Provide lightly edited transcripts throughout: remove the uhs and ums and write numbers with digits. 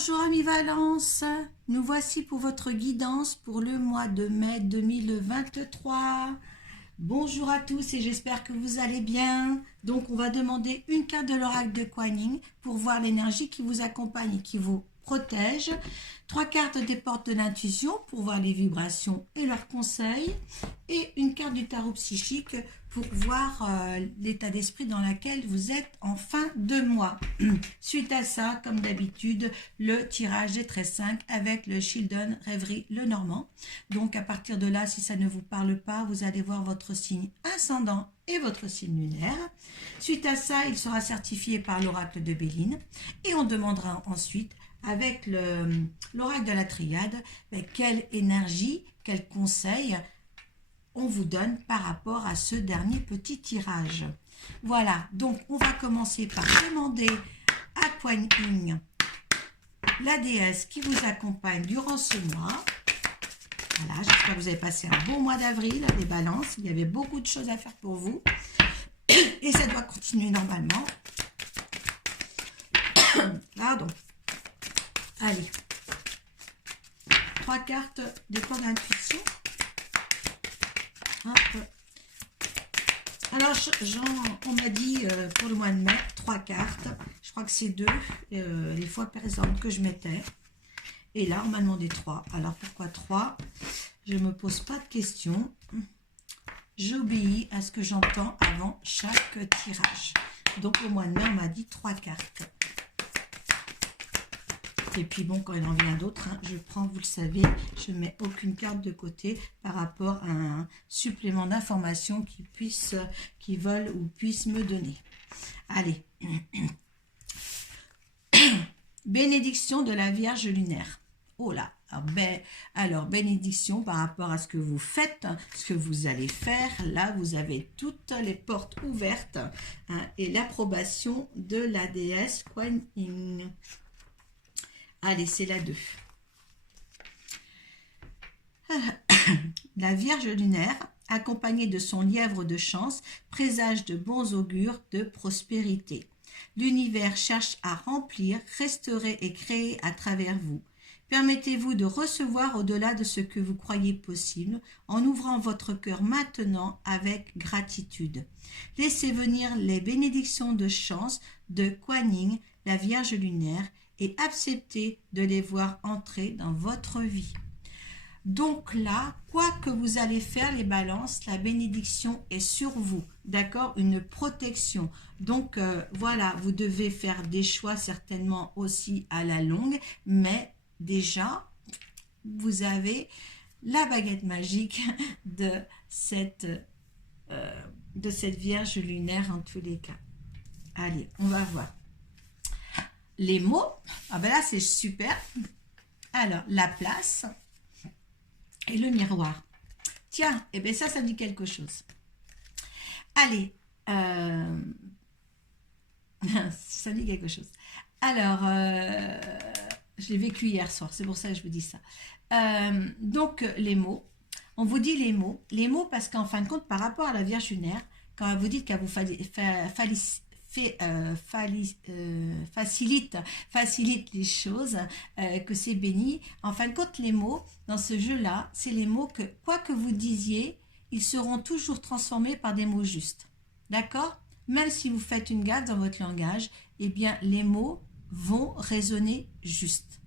Bonjour amis Valence, nous voici pour votre guidance pour le mois de mai 2023. Bonjour à tous et j'espère que vous allez bien. Donc on va demander une carte de l'oracle de Kuan Yin pour voir l'énergie qui vous accompagne et qui vous protège. 3 cartes des portes de l'intuition pour voir les vibrations et leurs conseils. Et une carte du tarot psychique pour voir l'état d'esprit dans lequel vous êtes en fin de mois. Suite à ça, comme d'habitude, le tirage des 13-5 avec le Children Rêverie le Normand. Donc à partir de là, si ça ne vous parle pas, vous allez voir votre signe ascendant et votre signe lunaire. Suite à ça, il sera certifié par l'oracle de Béline. Et on demandera ensuite, avec l'oracle de la triade, quelle énergie, quel conseil on vous donne par rapport à ce dernier petit tirage. Voilà, donc on va commencer par demander à Kuan Yin, la déesse qui vous accompagne durant ce mois. Voilà, j'espère que vous avez passé un bon mois d'avril, les balances. Il y avait beaucoup de choses à faire pour vous. Et ça doit continuer normalement. Pardon. Allez. 3 cartes de point d'intuition. Alors, on m'a dit pour le mois de mai, 3 cartes. Je crois que c'est 2, les fois présentes que je mettais. Et là, on m'a demandé 3. Alors, pourquoi 3? Je ne me pose pas de questions. J'obéis à ce que j'entends avant chaque tirage. Donc, au mois de mai, on m'a dit 3 cartes. Et puis bon, quand il en vient d'autres, je prends, vous le savez, je ne mets aucune carte de côté par rapport à un supplément d'informations qui veulent ou puissent me donner. Allez. Bénédiction de la Vierge lunaire. Oh là, alors bénédiction par rapport à ce que vous faites, ce que vous allez faire. Là, vous avez toutes les portes ouvertes et l'approbation de la déesse Kuan Yin. Allez, c'est la 2. La Vierge lunaire, accompagnée de son lièvre de chance, présage de bons augures de prospérité. L'univers cherche à remplir, restaurer et créer à travers vous. Permettez-vous de recevoir au-delà de ce que vous croyez possible en ouvrant votre cœur maintenant avec gratitude. Laissez venir les bénédictions de chance de Kuan Yin, la Vierge lunaire, et acceptez de les voir entrer dans votre vie. Donc là, quoi que vous allez faire les balances, la bénédiction est sur vous, d'accord? Une protection. Donc voilà, vous devez faire des choix certainement aussi à la longue, mais déjà, vous avez la baguette magique de cette Vierge lunaire en tous les cas. Allez, on va voir. Les mots, là c'est super. Alors, la place et le miroir. Tiens, ça me dit quelque chose. Allez, ça me dit quelque chose. Alors, je l'ai vécu hier soir, c'est pour ça que je vous dis ça. Donc, les mots, on vous dit les mots parce qu'en fin de compte, par rapport à la Vierge lunaire, quand vous dites qu'elle vous facilite les choses, que c'est béni. En fin de compte, les mots, dans ce jeu-là, c'est les mots que, quoi que vous disiez, ils seront toujours transformés par des mots justes. D'accord? Même si vous faites une gaffe dans votre langage, les mots vont résonner juste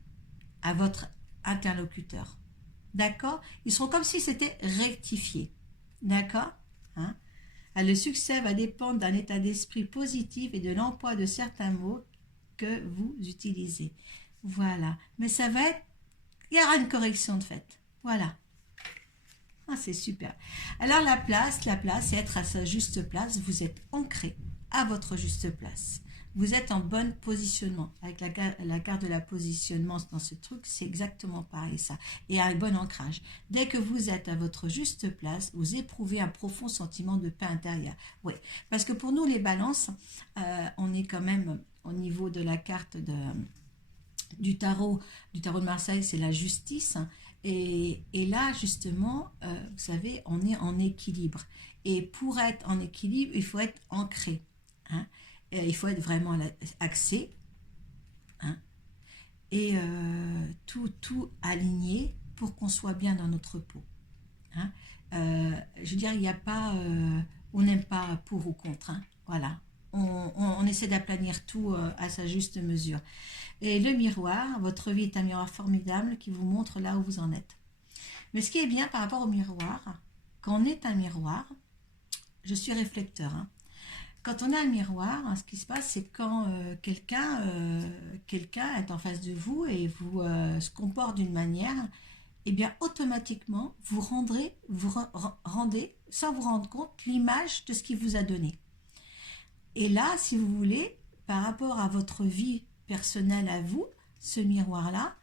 à votre interlocuteur. D'accord? Ils seront comme si c'était rectifié. D'accord? Le succès va dépendre d'un état d'esprit positif et de l'emploi de certains mots que vous utilisez. Voilà. Mais ça va être... Il y aura une correction de fait. Voilà. C'est super. Alors la place, c'est être à sa juste place. Vous êtes ancré à votre juste place. Vous êtes en bon positionnement. Avec la carte de la positionnement dans ce truc, c'est exactement pareil ça. Et un bon ancrage. Dès que vous êtes à votre juste place, vous éprouvez un profond sentiment de paix intérieure. Oui, parce que pour nous les balances, on est quand même au niveau de la carte du tarot de Marseille, c'est la justice. Et là, justement, vous savez, on est en équilibre. Et pour être en équilibre, il faut être ancré. Il faut être vraiment axé. et tout aligné pour qu'on soit bien dans notre peau. Hein. Je veux dire, il n'y a pas, on n'aime pas pour ou contre. Hein. Voilà, on essaie d'aplanir tout à sa juste mesure. Et le miroir, votre vie est un miroir formidable qui vous montre là où vous en êtes. Mais ce qui est bien par rapport au miroir, quand on est un miroir, je suis réflecteur. Hein. Quand on a un miroir, ce qui se passe, c'est quand quelqu'un est en face de vous et vous se comporte d'une manière, eh bien automatiquement, vous rendez, sans vous rendre compte, l'image de ce qu'il vous a donné. Et là, si vous voulez, par rapport à votre vie personnelle à vous, ce miroir-là,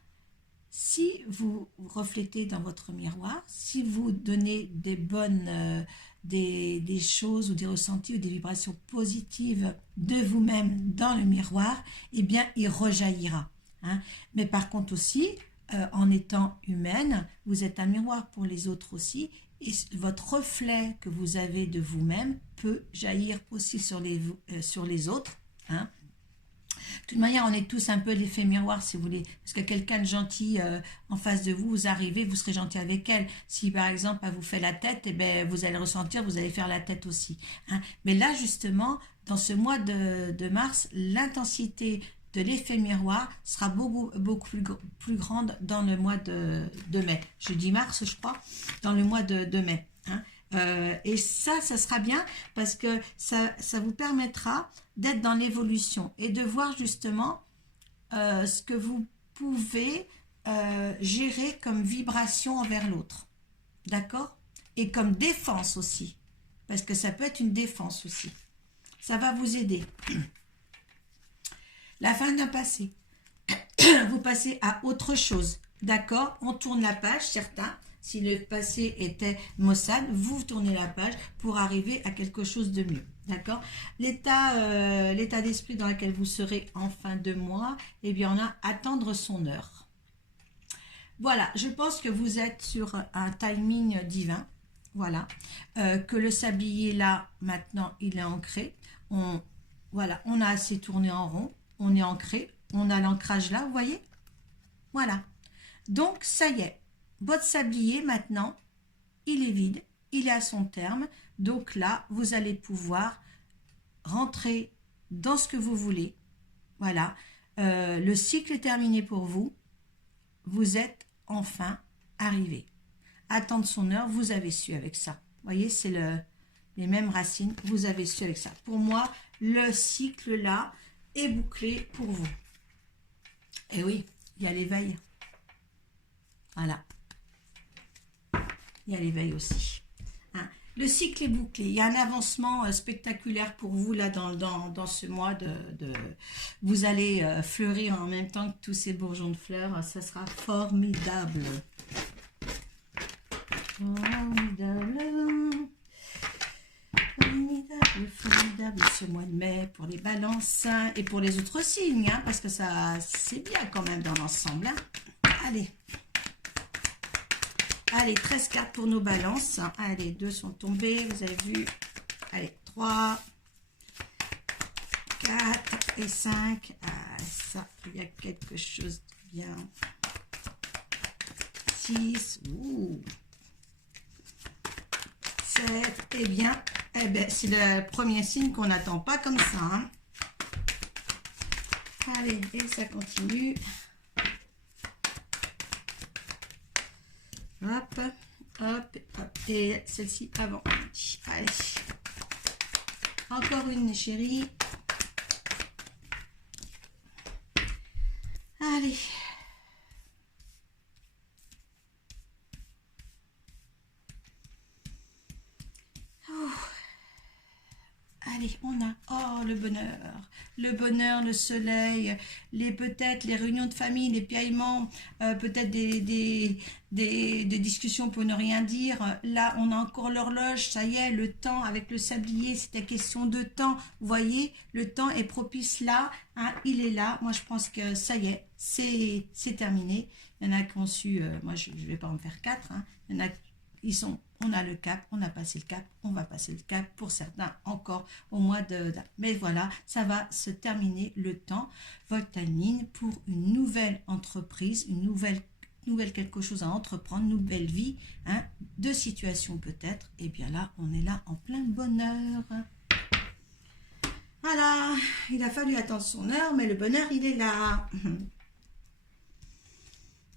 si vous reflétez dans votre miroir, si vous donnez des bonnes, des choses ou des ressentis ou des vibrations positives de vous-même dans le miroir, eh bien, il rejaillira. Hein. Mais par contre aussi, en étant humaine, vous êtes un miroir pour les autres aussi, et votre reflet que vous avez de vous-même peut jaillir aussi sur les autres. Hein. De toute manière, on est tous un peu l'effet miroir, si vous voulez. Parce que quelqu'un de gentil en face de vous, vous arrivez, vous serez gentil avec elle. Si, par exemple, elle vous fait la tête, eh ben, vous allez ressentir, vous allez faire la tête aussi. Hein. Mais là, justement, dans ce mois de mars, l'intensité de l'effet miroir sera beaucoup plus grande dans le mois de mai. Je dis mars, je crois, dans le mois de mai. Hein. Et ça sera bien parce que ça vous permettra d'être dans l'évolution et de voir justement ce que vous pouvez gérer comme vibration envers l'autre. D'accord? Et comme défense aussi. Parce que ça peut être une défense aussi. Ça va vous aider. La fin d'un passé. Vous passez à autre chose. D'accord? On tourne la page, certains. Si le passé était maussade, vous tournez la page pour arriver à quelque chose de mieux. D'accord? L'état d'esprit dans lequel vous serez en fin de mois, eh bien, on a attendre son heure. Voilà, je pense que vous êtes sur un timing divin. Voilà. Que le sablier, là, maintenant, il est ancré. Voilà, on a assez tourné en rond. On est ancré. On a l'ancrage là, vous voyez? Voilà. Donc, ça y est. Votre sablier, maintenant, il est vide, il est à son terme. Donc là, vous allez pouvoir rentrer dans ce que vous voulez. Voilà. Le cycle est terminé pour vous. Vous êtes enfin arrivé. Attendre son heure, vous avez su avec ça. Vous voyez, c'est les mêmes racines. Vous avez su avec ça. Pour moi, le cycle là est bouclé pour vous. Et oui, il y a l'éveil. Voilà. Il y a l'éveil aussi. Hein. Le cycle est bouclé. Il y a un avancement spectaculaire pour vous là dans ce mois vous allez fleurir en même temps que tous ces bourgeons de fleurs. Ça sera formidable. Formidable. Formidable, formidable ce mois de mai pour les balances et pour les autres signes. Hein, parce que ça, c'est bien quand même dans l'ensemble. Hein. Allez. Allez, 13 cartes pour nos balances. Allez, 2 sont tombées, vous avez vu. Allez, 3, 4 et 5. Ah, ça, il y a quelque chose de bien. 6, 7, et bien, eh ben, c'est le premier signe qu'on n'attend pas comme ça. Hein. Allez, et ça continue. Hop, hop, hop. Et celle-ci avant. Allez. Encore une, chérie. Allez. Allez, on a, oh, le bonheur, le soleil, peut-être les réunions de famille, les piaillements, peut-être des discussions pour ne rien dire. Là, on a encore l'horloge, ça y est, le temps avec le sablier, c'était question de temps. Vous voyez, le temps est propice là, hein, il est là. Moi, je pense que ça y est, c'est terminé. Il y en a qui ont su, moi, je ne vais pas en faire 4, hein. Il y en a ils sont on a le cap, on a passé le cap, on va passer le cap pour certains encore au mois de... Mais voilà, ça va se terminer le temps, votre timing pour une nouvelle entreprise, une nouvelle quelque chose à entreprendre, nouvelle vie, hein, de situation peut-être. Et bien là, on est là en plein bonheur. Voilà, il a fallu attendre son heure, mais le bonheur, il est là.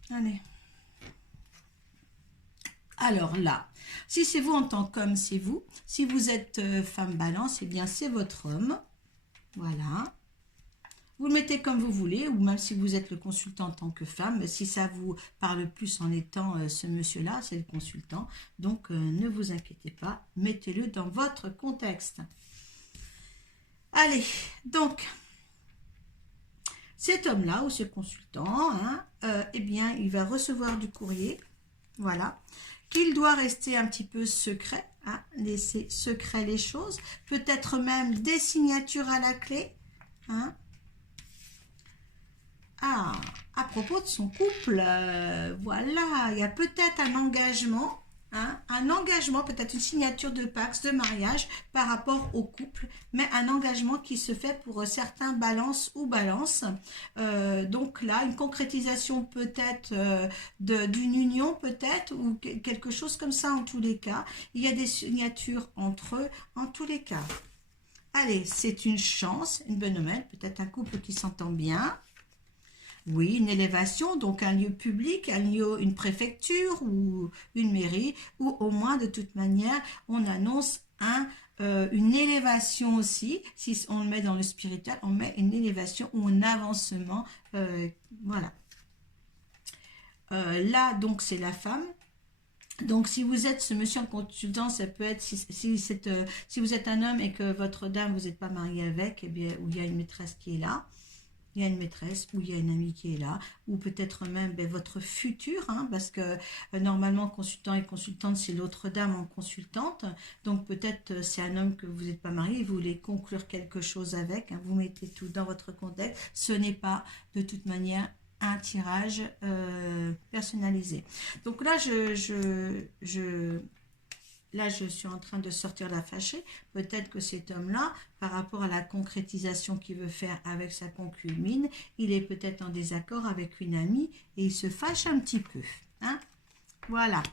Allez. Alors là, si c'est vous en tant qu'homme, c'est vous. Si vous êtes femme balance, eh bien c'est votre homme. Voilà. Vous le mettez comme vous voulez, ou même si vous êtes le consultant en tant que femme, si ça vous parle plus en étant ce monsieur-là, c'est le consultant. Donc ne vous inquiétez pas, mettez-le dans votre contexte. Allez, donc, cet homme-là, ou ce consultant, hein, eh bien, il va recevoir du courrier, voilà, qu'il doit rester un petit peu secret, hein, laisser secret les choses, peut-être même des signatures à la clé, hein. Ah, à propos de son couple, voilà, il y a peut-être un engagement, hein, peut-être une signature de Pax, de mariage par rapport au couple, mais un engagement qui se fait pour certains balance ou balance. Donc là, une concrétisation peut-être d'une union peut-être, ou quelque chose comme ça en tous les cas. Il y a des signatures entre eux en tous les cas. Allez, c'est une chance, une bonne nouvelle, peut-être un couple qui s'entend bien. Oui, une élévation, donc un lieu public, un lieu, une préfecture ou une mairie, ou au moins de toute manière, on annonce une élévation aussi. Si on le met dans le spirituel, on met une élévation ou un avancement. Voilà. Là, donc, c'est la femme. Donc, si vous êtes ce monsieur en consultant, ça peut être, si vous êtes un homme et que votre dame, vous n'êtes pas marié avec, eh bien, ou il y a une maîtresse qui est là. Il y a une maîtresse ou il y a une amie qui est là, ou peut-être même votre futur, hein, parce que normalement consultant et consultante, c'est l'autre dame en consultante, donc peut-être c'est un homme que vous n'êtes pas marié, vous voulez conclure quelque chose avec, hein, vous mettez tout dans votre contexte, ce n'est pas de toute manière un tirage personnalisé. Donc là, Là, je suis en train de sortir la fâchée. Peut-être que cet homme-là, par rapport à la concrétisation qu'il veut faire avec sa concubine, il est peut-être en désaccord avec une amie et il se fâche un petit peu. Hein? Voilà.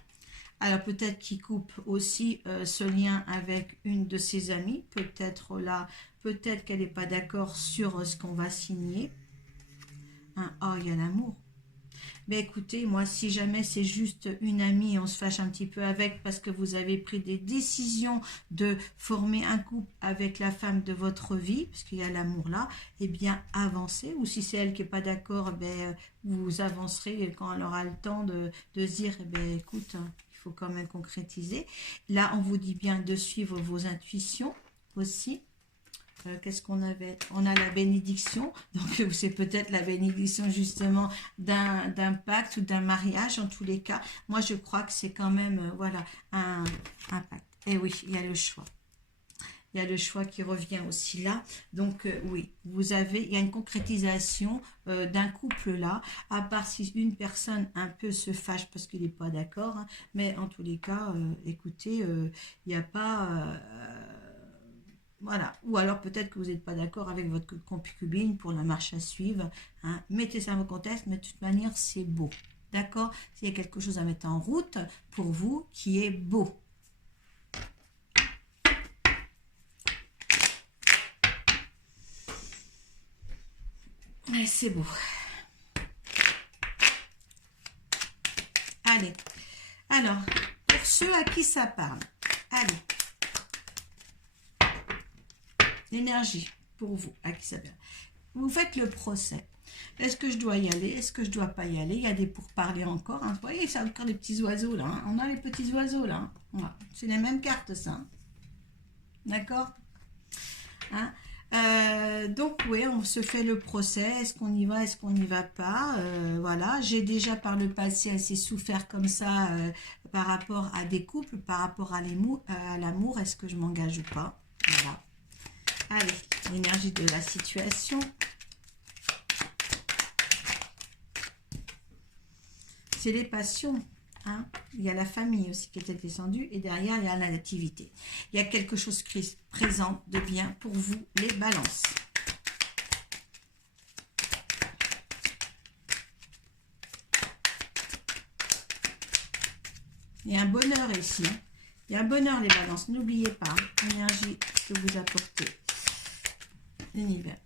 Alors peut-être qu'il coupe aussi ce lien avec une de ses amies. Peut-être là, peut-être qu'elle n'est pas d'accord sur ce qu'on va signer. Hein? Oh, il y a l'amour. Mais écoutez, moi, si jamais c'est juste une amie et on se fâche un petit peu avec parce que vous avez pris des décisions de former un couple avec la femme de votre vie, parce qu'il y a l'amour là, eh bien, avancez. Ou si c'est elle qui n'est pas d'accord, ben, vous avancerez quand elle aura le temps de se dire, eh bien, écoute, il faut quand même concrétiser. Là, on vous dit bien de suivre vos intuitions aussi. Qu'est-ce qu'on avait? On a la bénédiction, donc c'est peut-être la bénédiction justement d'un pacte ou d'un mariage en tous les cas. Moi je crois que c'est quand même voilà un pacte. Et oui, il y a le choix. Il y a le choix qui revient aussi là. Donc oui, il y a une concrétisation d'un couple là, à part si une personne un peu se fâche parce qu'il n'est pas d'accord, hein, mais en tous les cas, écoutez, il n'y a pas... voilà, ou alors peut-être que vous n'êtes pas d'accord avec votre concubine pour la marche à suivre. Hein. Mettez ça dans vos contextes, mais de toute manière, c'est beau. D'accord? S'il y a quelque chose à mettre en route pour vous qui est beau. Et c'est beau. Allez. Alors, pour ceux à qui ça parle, allez. L'énergie pour vous, à qui ça vient. Vous faites le procès. Est-ce que je dois y aller? Est-ce que je dois pas y aller? Il y a des pourparlers encore. Hein. Vous voyez, c'est encore des petits oiseaux là. Hein. On a les petits oiseaux là. Hein. Voilà. C'est les mêmes cartes ça. Hein. D'accord, hein? Donc oui, on se fait le procès. Est-ce qu'on y va? Est-ce qu'on n'y va pas? Voilà. J'ai déjà par le passé assez souffert comme ça par rapport à des couples, par rapport à l'amour. Est-ce que je m'engage ou pas? Voilà. Allez, l'énergie de la situation. C'est les passions. hein. Il y a la famille aussi qui était descendue et derrière, il y a la nativité. Il y a quelque chose qui présente de bien pour vous, les balances. Il y a un bonheur ici. Il y a un bonheur, les balances. N'oubliez pas l'énergie que vous apportez. L'univers.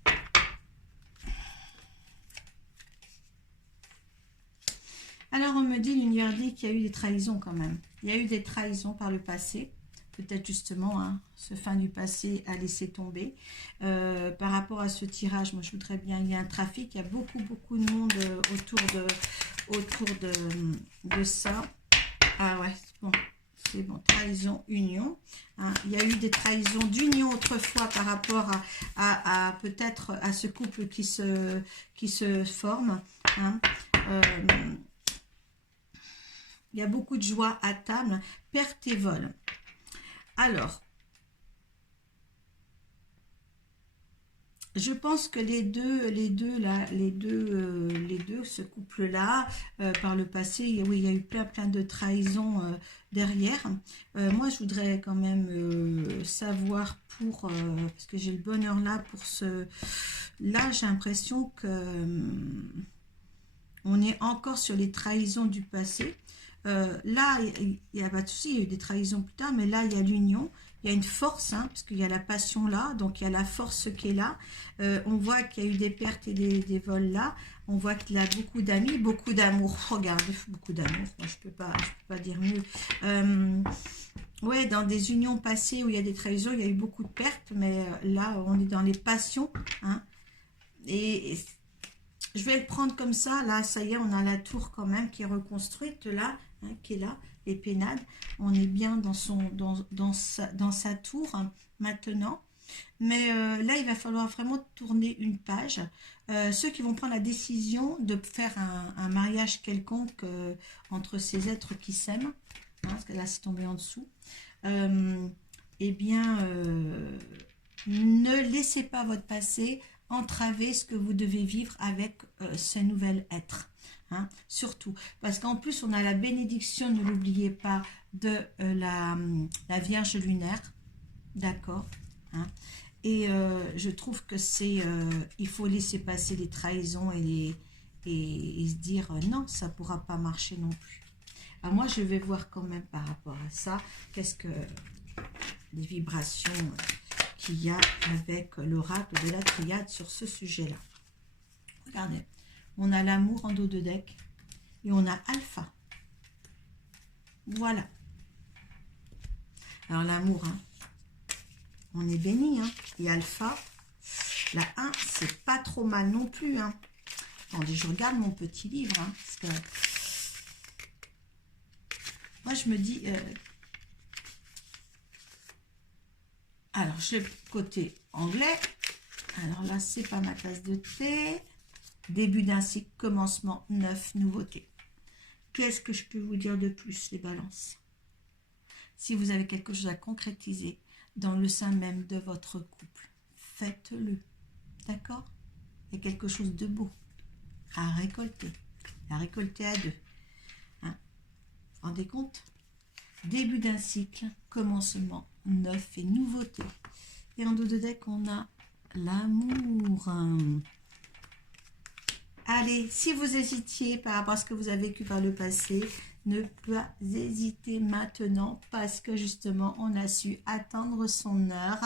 Alors, on me dit, l'univers dit qu'il y a eu des trahisons quand même. Il y a eu des trahisons par le passé. Peut-être justement, hein, ce fin du passé a laissé tomber. Par rapport à ce tirage, moi je voudrais bien, il y a un trafic, il y a beaucoup de monde autour de ça. Ah ouais, c'est bon, trahison, union. Hein. Il y a eu des trahisons d'union autrefois par rapport à peut-être à ce couple qui se forme. Hein. Il y a beaucoup de joie à table, perte et vol. Alors, je pense que les deux, ce couple-là, par le passé, oui, il y a eu plein de trahisons derrière. Moi, je voudrais quand même savoir parce que j'ai le bonheur là pour ce... Là, j'ai l'impression que on est encore sur les trahisons du passé. Là, il n'y a pas de souci, il y a eu des trahisons plus tard, mais là, il y a l'union. Il y a une force, hein, parce qu'il y a la passion là, donc il y a la force qui est là. On voit qu'il y a eu des pertes et des vols là. On voit qu'il a beaucoup d'amis, beaucoup d'amour. Regardez, beaucoup d'amour. Moi, je peux pas dire mieux. Ouais, dans des unions passées où il y a des trahisons, il y a eu beaucoup de pertes, mais là, on est dans les passions. Hein, et je vais le prendre comme ça. Là, ça y est, on a la tour quand même qui est reconstruite là, hein, qui est là. Les pénades, on est bien dans sa tour hein, maintenant. Mais là, il va falloir vraiment tourner une page. Ceux qui vont prendre la décision de faire un mariage quelconque entre ces êtres qui s'aiment, hein, parce que là, c'est tombé en dessous, eh bien, ne laissez pas votre passé entraver ce que vous devez vivre avec ce nouvel être. Hein, surtout, parce qu'en plus on a la bénédiction, ne l'oubliez pas, de la Vierge lunaire, d'accord, hein, et je trouve que il faut laisser passer les trahisons et se dire non, ça pourra pas marcher non plus. Alors moi je vais voir quand même par rapport à ça, qu'est-ce que les vibrations qu'il y a avec l'oracle de la triade sur ce sujet-là. Regardez. On a l'amour en dos de deck et on a alpha. Voilà. Alors l'amour, hein, on est béni. Hein, et alpha, la 1, c'est pas trop mal non plus. Hein. Attendez, je regarde mon petit livre. Hein, parce que moi, je me dis... alors, je le côté anglais. Alors là, c'est pas ma tasse de thé. Début d'un cycle, commencement, 9 nouveautés. Qu'est-ce que je peux vous dire de plus, les balances? Si vous avez quelque chose à concrétiser dans le sein même de votre couple, faites-le. D'accord? Il y a quelque chose de beau à récolter à deux. Hein? Vous vous rendez compte? Début d'un cycle, commencement, 9 et nouveautés. Et en dos de deck, on a l'amour. Allez, si vous hésitiez par rapport à ce que vous avez vécu par le passé, ne pas hésiter maintenant parce que justement, on a su attendre son heure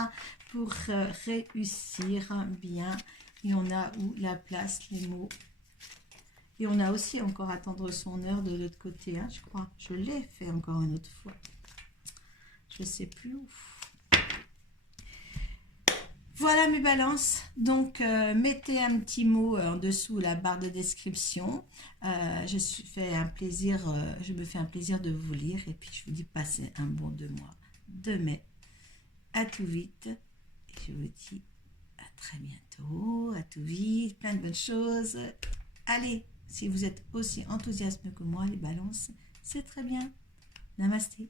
pour réussir bien. Et on a où la place, les mots. Et on a aussi encore attendre son heure de l'autre côté, hein, je crois. Je l'ai fait encore une autre fois. Je ne sais plus où. Voilà mes balances, donc mettez un petit mot en dessous la barre de description. Je me fais un plaisir de vous lire et puis je vous dis passez un bon 2 mois de mai. À tout vite et je vous dis à très bientôt, à tout vite, plein de bonnes choses. Allez, si vous êtes aussi enthousiaste que moi les balances, c'est très bien. Namasté.